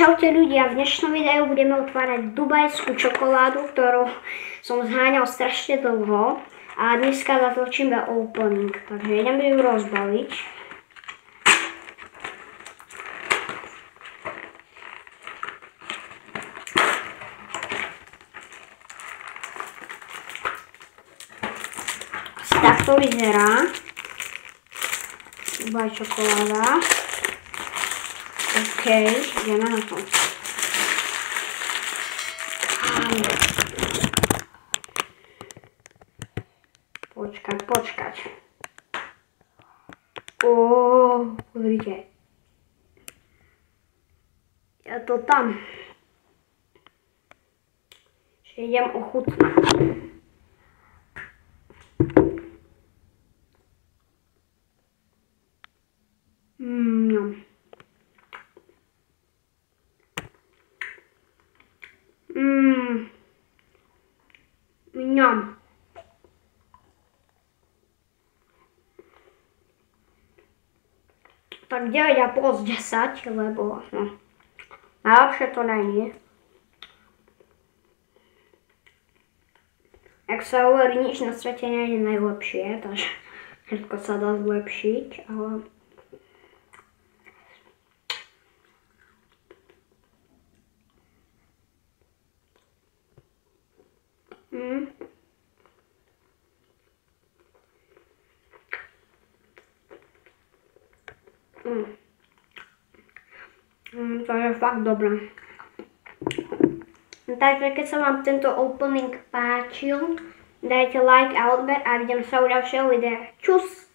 Čaute ľudia, v dnešnom videu budeme otvárať dubajskú čokoládu, ktorú som zháňal strašne dlho a dneska zatočíme opening, takže ideme ju rozbaliť. Takto vyzerá Dubaj čokoláda. OK, ideme na to. Počkať. Pozrite. Ja to tam. Že idem ochutnať. Mňam. Tak 9,5 z 10, lebo najlepšie to nie. Jak sa hovorí, nič na svete nie je najlepšie, takže všetko sa dá zlepšiť, ale to je fakt dobré. Takže keď sa vám tento opening páčil, dajte like a odber a vidím sa u ďalšieho videa. Čus!